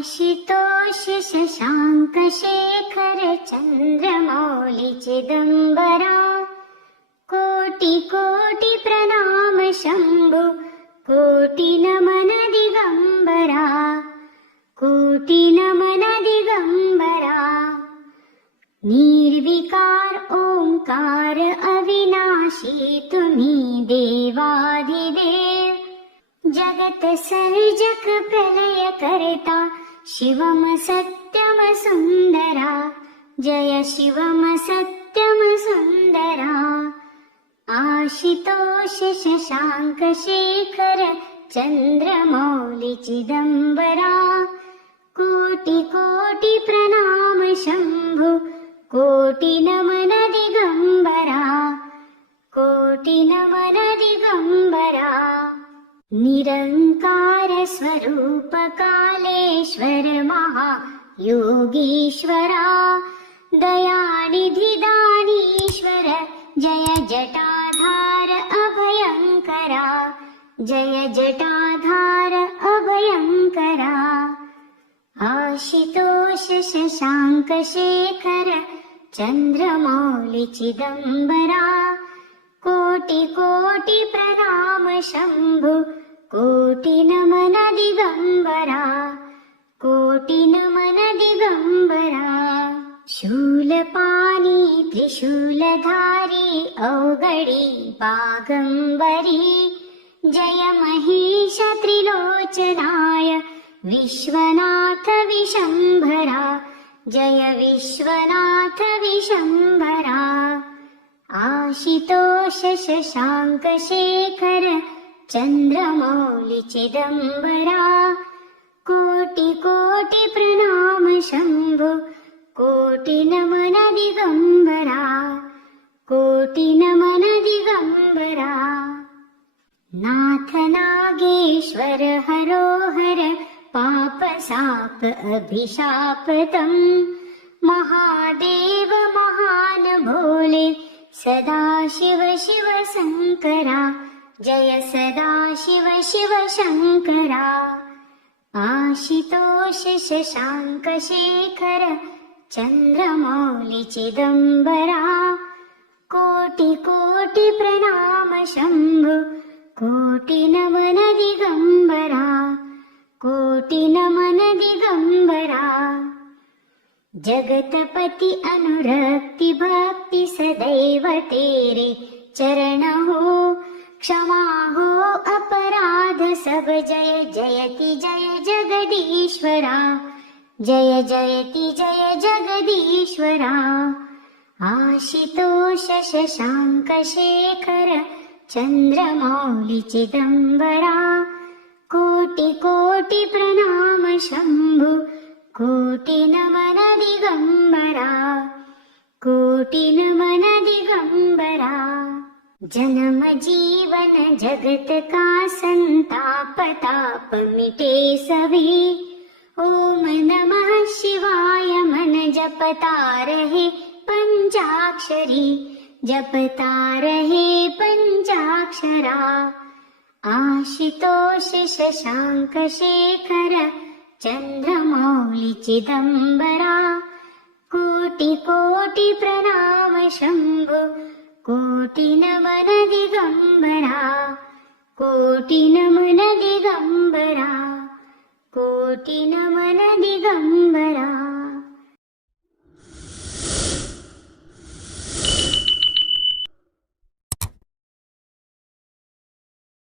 आशुतोष शशांक शेखर चंद्रमौली चिदंबरा कोटि कोटि प्रणाम शंभु कोटि नमन दिगंबरा कोटि नमन दिगंबरा निर्विकार ओंकार अविनाशी तुम्ही देवाधिदेव जगत सर्जक प्रलय करता शिवम सत्यम सुंदरा जय शिवम सत्यम सुंदरा आशुतोष शशांक शेखर चंद्रमौली चिदंबरा कोटि कोटि प्रणाम शंभु कोटि नमन दिगंबरा कोटि नमन दिगंबरा निरंकार स्वरूप कालेश्वर महा योगीश्वरा दयानिधि दानीश्वर जय जटाधार अभयंकरा जय जटाधार अभयंकरा आशुतोष शशांक शेखर चंद्रमौली चिदंबरा कोटि कोटि प्रणाम शंभु कोटि नमन दिगंबरा कोटि नमन दिगंबरा शूलपाणी त्रिशूलधारी अवगडी बागंबरी जय महेश त्रिलोचनाय विश्वनाथ विशंभरा जय विश्वनाथ विशंभरा आशुतोष शशांक शेखर चंद्रमौली चिदंबरा कोटि कोटि प्रणाम शंभु कोटि नमन दिगंबरा कोटि नमन दिगंबरा नाथ नागेश्वर हरोहर पाप साप अभिशापतम महादेव महान भोले सदा शिव शिव शंकरा जय सदा शिव शिव शंकरा आशुतोष शशांक शेखर चंद्रमौली चिदंबरा कोटि कोटि प्रणाम शंभु कोटि नमन दिगंबरा कोटि नमन दिगंबरा जगतपति अनुरक्ति भक्ति सदैव तेरे चरण हो क्षमा हो अपराध सब जय जयति जय जगदीश्वरा जय जयति जय जगदीश्वरा आशुतोष शशांक शेखर चंद्रमौली चिदंबरा कोटि कोटि प्रणाम शंभु कोटि नमन दिगंबरा कोटि नमन दिगंबरा जन्म जीवन जगत का संताप ताप मिटे सभी ओम नमः शिवाय मन जपता रहे पंचाक्षरी जपता रहे पंचाक्षरा आशुतोष शशांक शेखर चंद्रमौली चिदंबरा कोटि कोटि प्रणाम शंभु कोटि नमन दिगंबरा कोटि नमन दिगंबरा कोटि नमन दिगंबरा।